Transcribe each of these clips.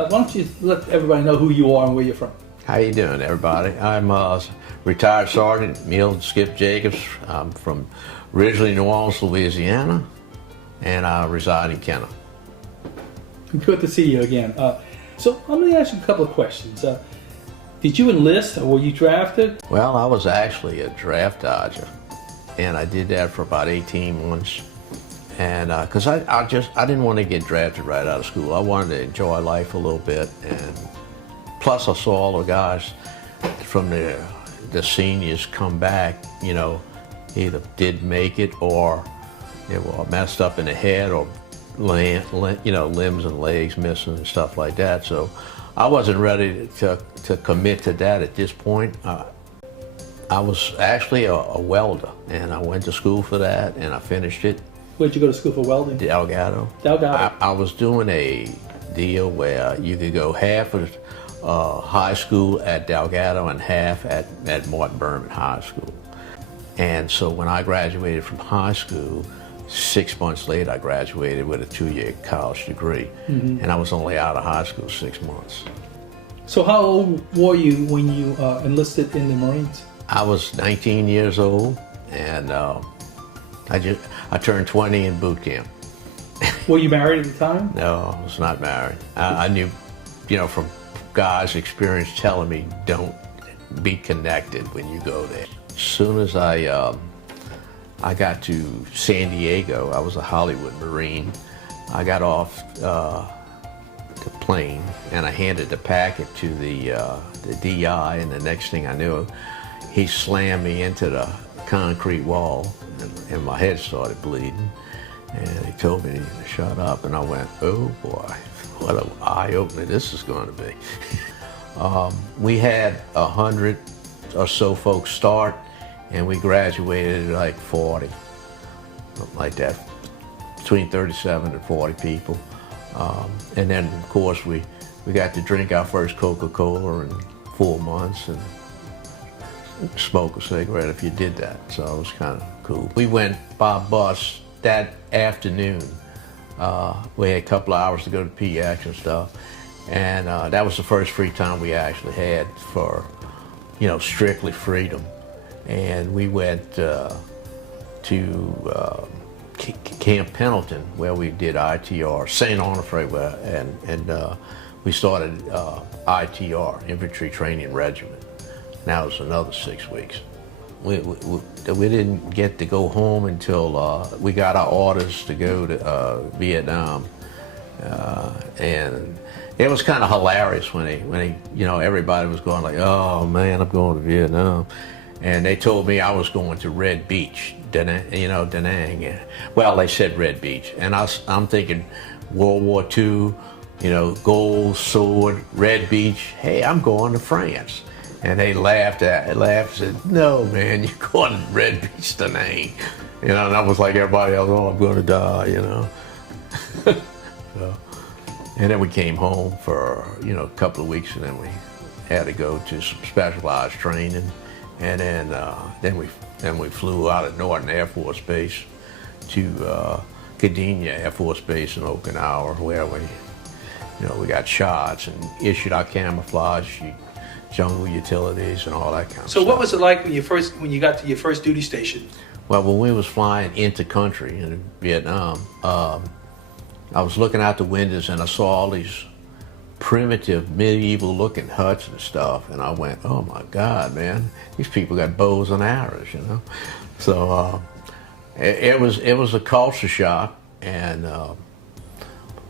why don't you let everybody know who you are and where you're from? How you doing, everybody? I'm retired Sergeant Neil Skip Jacobs. I'm from originally New Orleans, Louisiana, and I reside in Kenner. Good to see you again. So I'm going to ask you a couple of questions. Did you enlist or were you drafted? Well, I was actually a draft dodger, and I did that for about 18 months. And because I didn't want to get drafted right out of school. I wanted to enjoy life a little bit, and plus I saw all the guys from the seniors come back, you know, either didn't make it or they were messed up in the head or limbs and legs missing and stuff like that. So I wasn't ready to commit to that at this point. I was actually a welder, and I went to school for that, and I finished it. Where'd you go to school for welding? Delgado. I was doing a deal where you could go half of high school at Delgado and half at Martin Berman High School. And so when I graduated from high school, 6 months later I graduated with a 2-year college degree. Mm-hmm. And I was only out of high school 6 months. So how old were you when you enlisted in the Marines? I was 19 years old, and I turned 20 in boot camp. Were you married at the time? No, I was not married. I knew, you know, from guys' experience telling me don't be connected when you go there. As soon as I got to San Diego, I was a Hollywood Marine. I got off the plane and I handed the packet to the DI, and the next thing I knew, he slammed me into the concrete wall, and my head started bleeding. And he told me to shut up, and I went, oh boy, what an eye-opener this is going to be. We had 100 or so folks start, and we graduated like 40, something like that, between 37 and 40 people. And then, of course, we got to drink our first Coca-Cola in 4 months and smoke a cigarette if you did that, so it was kind of cool. We went by bus that afternoon. We had a couple of hours to go to PX and stuff, and that was the first free time we actually had for, you know, strictly freedom. And we went to Camp Pendleton, where we did ITR, St. Onofre, and we started ITR, Infantry Training Regiment. Now it's another 6 weeks. We didn't get to go home until we got our orders to go to Vietnam, and it was kind of hilarious when he, you know, everybody was going like, "Oh man, I'm going to Vietnam," and they told me I was going to Red Beach, Da Nang. Well, they said Red Beach, and I'm thinking World War II, you know, gold sword, Red Beach. Hey, I'm going to France. And they laughed and said, "No, man, you're going to Red Beach, Da Nang." You know, and I was like everybody else, "Oh, I'm going to die," you know. So, and then we came home for, you know, a couple of weeks, and then we had to go to some specialized training, and then we flew out of Norton Air Force Base to Gdynia Air Force Base in Okinawa, where we got shots and issued our camouflage, jungle utilities, and all that kind of stuff. So what was it like when you got to your first duty station? Well, when we was flying into country in Vietnam, I was looking out the windows and I saw all these primitive, medieval-looking huts and stuff, and I went, "Oh my God, man, these people got bows and arrows," you know. So it was a culture shock, and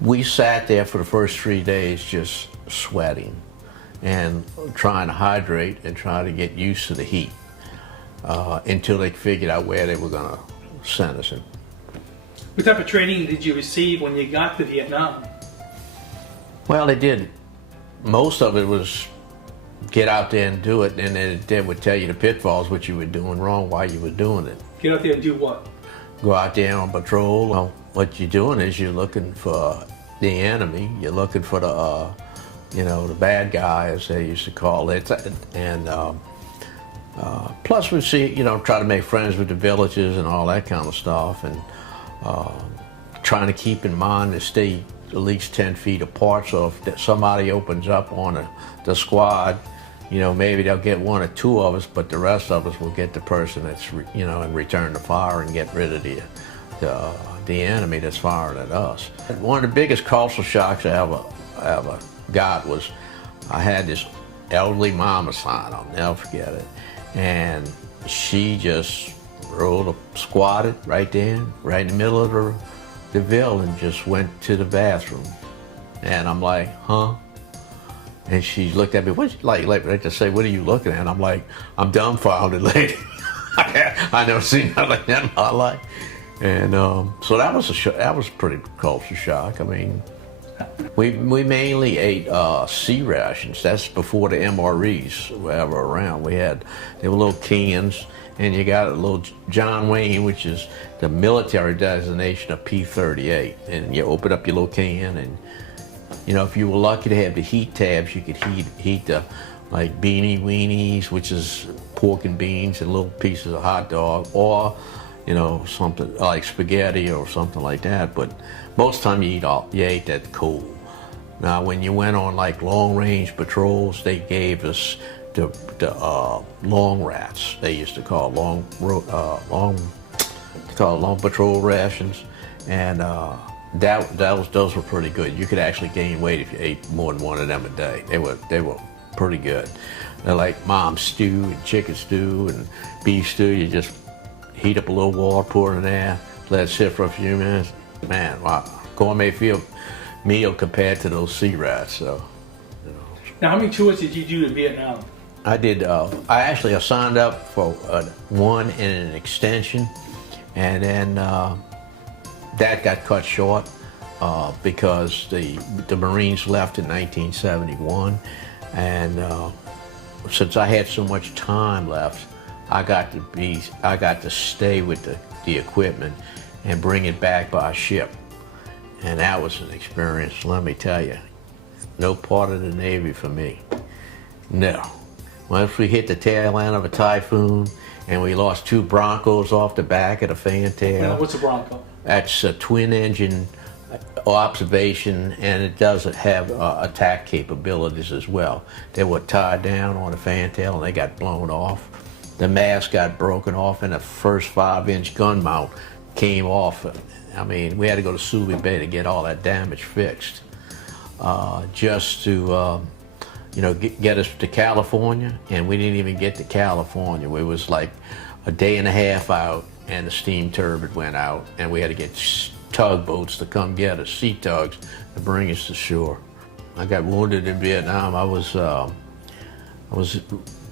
we sat there for the first 3 days just sweating and trying to hydrate and trying to get used to the heat until they figured out where they were going to send us in. What type of training did you receive when you got to Vietnam? Well, they did. Most of it was get out there and do it, and then they would tell you the pitfalls, what you were doing wrong, why you were doing it. Get out there and do what? Go out there on patrol. Well, what you're doing is you're looking for the enemy. You're looking for the the bad guy, as they used to call it, and plus we see, try to make friends with the villages and all that kind of stuff, and trying to keep in mind to stay at least 10 feet apart. So if somebody opens up on the squad, you know, maybe they'll get one or two of us, but the rest of us will get the person that's, you know, and return the fire and get rid of the enemy that's firing at us. One of the biggest cultural shocks I ever got was I had this elderly mama sign, I'll never forget it, and she just squatted right there, right in the middle of the ville, and just went to the bathroom. And I'm like, huh? And she looked at me, like to say, what are you looking at? And I'm like, I'm dumbfounded, lady. I never seen nothing like that in my life. And so that was that was a pretty culture shock. I mean, we mainly ate sea rations. That's before the MREs were ever around. They were little cans, and you got a little John Wayne, which is the military designation of P-38. And you open up your little can, and you know, if you were lucky to have the heat tabs, you could heat the like beanie weenies, which is pork and beans and little pieces of hot dog, or you know, something like spaghetti or something like that. But most of the time you ate that cold. Now, when you went on like long range patrols, they gave us the long rats. They used to call long patrol rations, and those were pretty good. You could actually gain weight if you ate more than one of them a day. They were pretty good. They're like mom's stew and chicken stew and beef stew. You just heat up a little water, pour it in there, let it sit for a few minutes. Man, wow, gourmet meal compared to those sea rats. So, you know. Now, how many tours did you do to Vietnam? I did. I signed up for one and an extension, and then that got cut short because the Marines left in 1971, and since I had so much time left, I got to stay with the equipment and bring it back by ship, and that was an experience. Let me tell you, no part of the Navy for me. No. Once we hit the tail end of a typhoon, and we lost 2 Broncos off the back of the fantail. Now, what's a Bronco? That's a twin-engine observation, and it does have attack capabilities as well. They were tied down on the fantail, and they got blown off. The mast got broken off, and the first 5-inch gun mount came off. I mean, we had to go to Subi Bay to get all that damage fixed, just to you know, get us to California. And we didn't even get to California. We was like a day and a half out, and the steam turbine went out, and we had to get tugboats to come get us, sea tugs, to bring us to shore. I got wounded in Vietnam. I was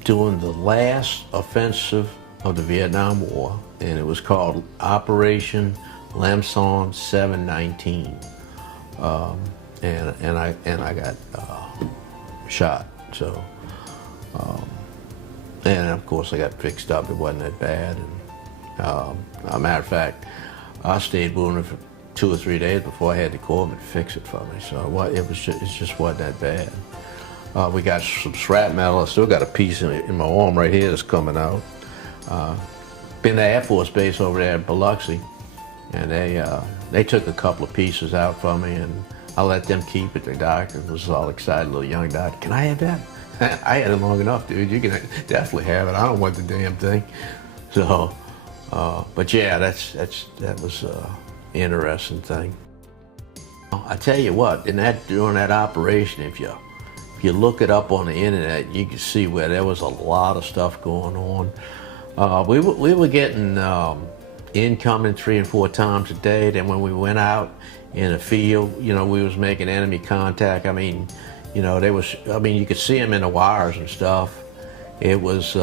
doing the last offensive of the Vietnam War, and it was called Operation Lam Son 719, and I got shot. So, and of course I got fixed up. It wasn't that bad. And a matter of fact, I stayed wounded for 2 or 3 days before I had the corpsman fix it for me. So it just wasn't that bad. We got some shrapnel. I still got a piece in my arm right here that's coming out. Been to Air Force Base over there in Biloxi, and they took a couple of pieces out for me, and I let them keep it. The doctor was all excited, little young doctor. Can I have that? I had it long enough, dude. You can definitely have it. I don't want the damn thing. So, but yeah, that was an interesting thing. I tell you what, during that operation, if you look it up on the internet, you can see where there was a lot of stuff going on. We were getting incoming 3 and 4 times a day. Then when we went out in the field, you know, we was making enemy contact. I mean, you know, you could see them in the wires and stuff. It was, you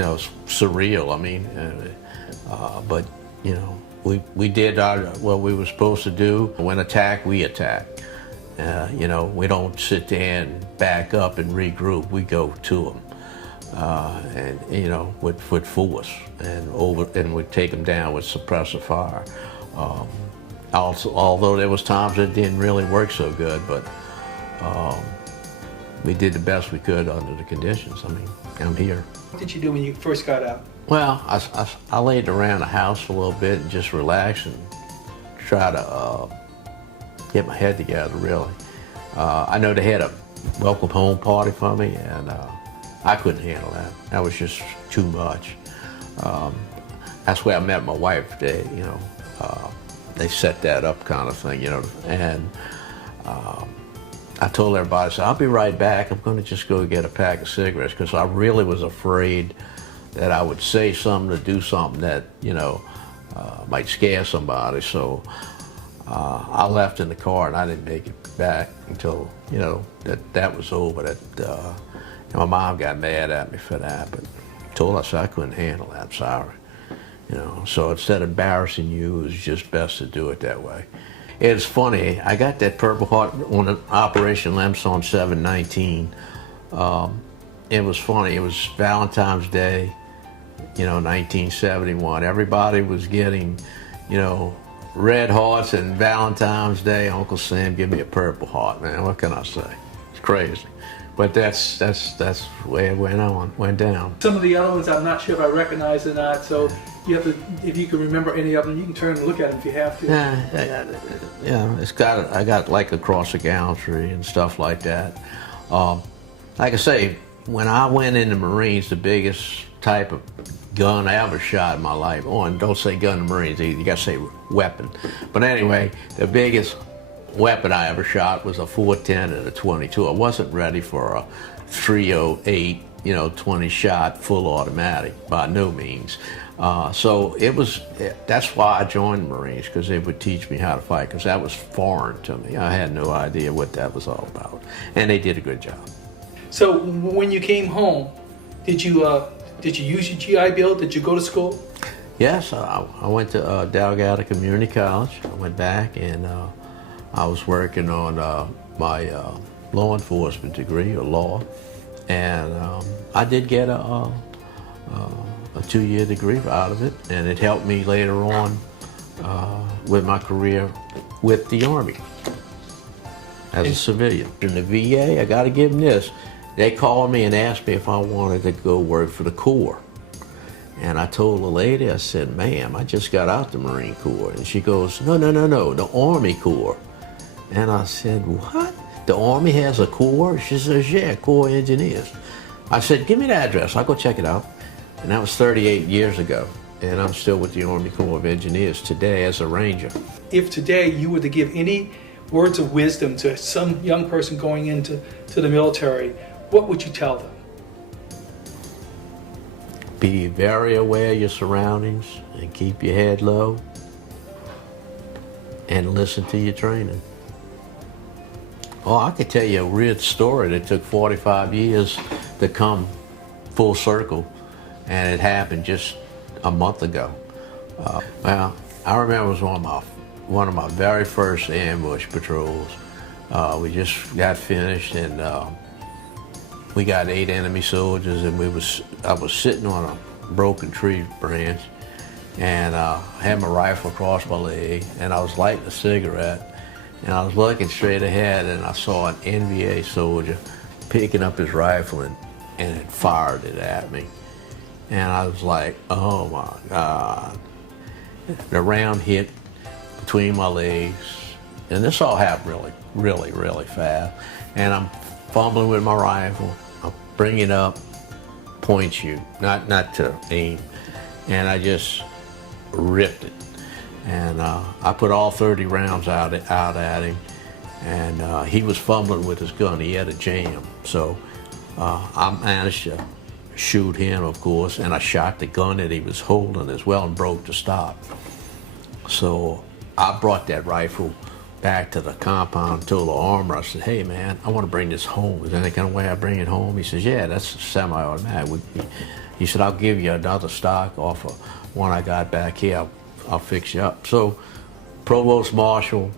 know, surreal. I mean, but you know, we did what we were supposed to do. When attacked, we attack. You know, we don't sit there and back up and regroup. We go to them, and you know, with force, and we take them down with suppressive fire. Also, although there was times it didn't really work so good, but we did the best we could under the conditions. I mean, I'm here. What did you do when you first got out? Well, I laid around the house for a little bit and just relaxed and try to get my head together, really. I know they had a welcome home party for me, and I couldn't handle that. That was just too much. That's where I met my wife. They set that up kind of thing, and I told everybody, I said, I'll be right back. I'm going to just go get a pack of cigarettes, because I really was afraid that I would say something or do something that, might scare somebody. So I left in the car, and I didn't make it back until, that was over. And my mom got mad at me for that, but I told her, I said, I couldn't handle that. I'm sorry. So instead of embarrassing you, it was just best to do it that way. It's funny, I got that Purple Heart on an Operation Limestone 7/19. It was funny, it was Valentine's Day, 1971. Everybody was getting, red hearts, and Valentine's Day, Uncle Sam, give me a Purple Heart, man. What can I say? It's crazy. But that's the way it went down. Some of the other ones I'm not sure if I recognize or not, so you have to, if you can remember any of them, you can turn and look at them if you have to. Yeah, I got like Across the Gallantry and stuff like that. Like I say, when I went in the Marines, the biggest type of gun I ever shot in my life, and don't say gun in the Marines, you gotta say weapon. But anyway, the biggest weapon I ever shot was a .410 and a .22. I wasn't ready for a .308, 20 shot full automatic by no means. So that's why I joined the Marines, because they would teach me how to fight, because that was foreign to me. I had no idea what that was all about, and they did a good job. So when you came home, did you use your GI Bill? Did you go to school? Yes, I went to Delgado Community College. I went back, and I was working on my law enforcement degree, or law, and I did get a 2-year degree out of it, and it helped me later on with my career with the Army as a civilian. In the VA, I got to give them this. They called me and asked me if I wanted to go work for the Corps. And I told the lady, I said, ma'am, I just got out the Marine Corps. And she goes, no, the Army Corps. And I said, what? The Army has a Corps? She says, yeah, Corps Engineers. I said, give me the address, I'll go check it out. And that was 38 years ago. And I'm still with the Army Corps of Engineers today as a Ranger. If today you were to give any words of wisdom to some young person going into the military, what would you tell them? Be very aware of your surroundings and keep your head low and listen to your training. Oh, I could tell you a real story that took 45 years to come full circle, and it happened just a month ago. Well, I remember it was one of my very first ambush patrols. We just got finished, and we got 8 enemy soldiers, and I was sitting on a broken tree branch, and I had my rifle across my leg, and I was lighting a cigarette, and I was looking straight ahead, and I saw an NVA soldier picking up his rifle and it fired it at me. And I was like, oh my God. The round hit between my legs, and this all happened really fast. And I'm fumbling with my rifle, I bring it up, point shoot, not to aim, and I just ripped it. And I put all 30 rounds out at him, and he was fumbling with his gun. He had a jam, so I managed to shoot him, of course, and I shot the gun that he was holding as well and broke the stock. So I brought that rifle back to the compound, told the armorer, I said, hey man, I want to bring this home. Is there any kind of way I bring it home? He says, yeah, that's a semi-automatic. He said, I'll give you another stock off of one I got back here. I'll fix you up. So Provost Marshal,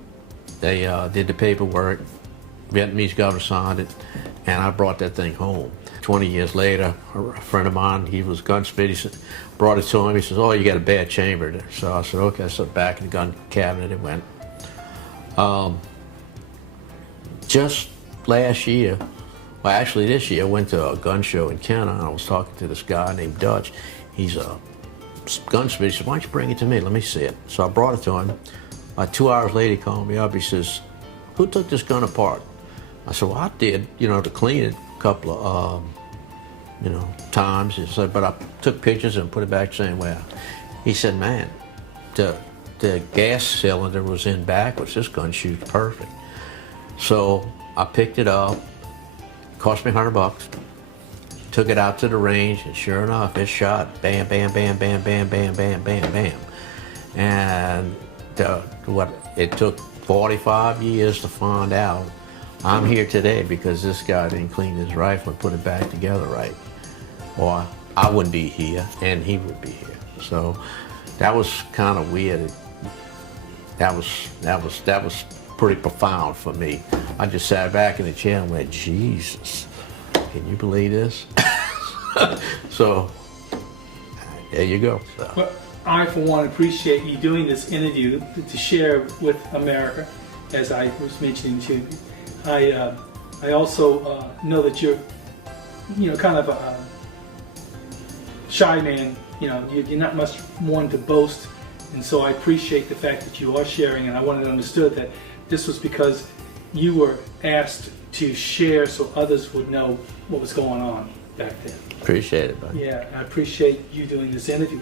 they did the paperwork, Vietnamese governor signed it, and I brought that thing home. 20 years later, a friend of mine, he was a gunsmith, he said, brought it to him, he says, oh, you got a bad chamber there. So I said, okay, so back in the gun cabinet it went. Just last year, well actually this year, I went to a gun show in Canada, and I was talking to this guy named Dutch. He's a gunsmith. He said, why don't you bring it to me, let me see it. So I brought it to him. 2 hours later he called me up, he says, who took this gun apart? I said, well, I did, to clean it a couple of, times. He said, but I took pictures and put it back the same way. He said, man, the gas cylinder was in backwards. This gun shoots perfect. So I picked it up. Cost me $100. Took it out to the range, and sure enough, it shot. Bam, bam, bam, bam, bam, bam, bam, bam, bam. And it took 45 years to find out. I'm here today because this guy didn't clean his rifle and put it back together right. Or I wouldn't be here, and he would be here. So that was kind of weird. That was pretty profound for me. I just sat back in the chair and went, Jesus, can you believe this? So there you go. So. Well, I, for one, appreciate you doing this interview to share with America, as I was mentioning to you. I also know that you're, kind of a shy man. You're not much one to boast, and so I appreciate the fact that you are sharing. And I wanted to understood that this was because you were asked to share, so others would know what was going on back then. Appreciate it, buddy. Yeah, I appreciate you doing this interview.